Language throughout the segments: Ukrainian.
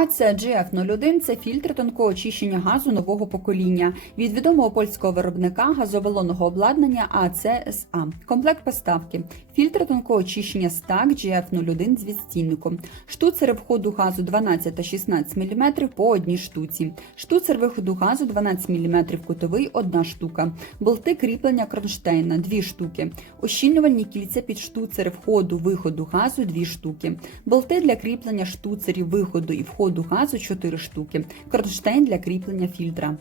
ACGF01 – це фільтр тонкого очищення газу нового покоління від відомого польського виробника газобалонного обладнання ACSA. Комплект поставки. Фільтр тонкого очищення STAC GF01 з відстійником. Штуцери входу газу 12 та 16 мм по одній штуці. Штуцер виходу газу 12 мм кутовий – одна штука. Болти кріплення кронштейна – дві штуки. Ощільнювальні кільця під штуцери входу виходу газу – дві штуки. Болти для кріплення штуцерів виходу і входу газу 4 штуки. Кронштейн для кріплення фільтра.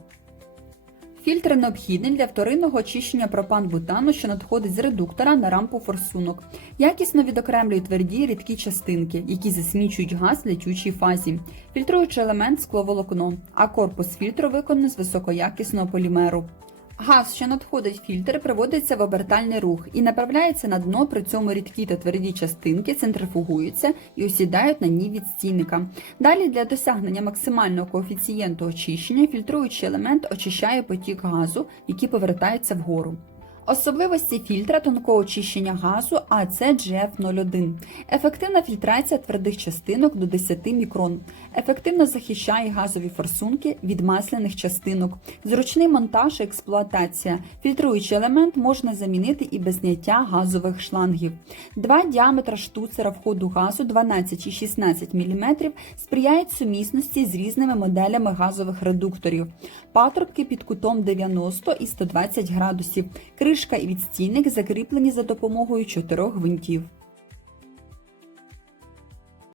Фільтр необхідний для вторинного очищення пропан-бутану, що надходить з редуктора на рампу форсунок. Якісно відокремлює тверді рідкі частинки, які засмічують газ в летючій фазі. Фільтруючий елемент скловолокно, а корпус фільтру виконаний з високоякісного полімеру. Газ, що надходить в фільтр, приводиться в обертальний рух і направляється на дно, при цьому рідкі та тверді частинки центрифугуються і осідають на ній від стійника. Далі для досягнення максимального коефіцієнту очищення фільтруючий елемент очищає потік газу, який повертається вгору. Особливості фільтра тонкого очищення газу ACGF01. Ефективна фільтрація твердих частинок до 10 мікрон. Ефективно захищає газові форсунки від масляних частинок. Зручний монтаж і експлуатація. Фільтруючий елемент можна замінити і без зняття газових шлангів. Два діаметра штуцера входу газу 12 і 16 мм сприяють сумісності з різними моделями газових редукторів. Патрубки під кутом 90 і 120 градусів. Кришка і відстійник закріплені за допомогою чотирьох гвинтів.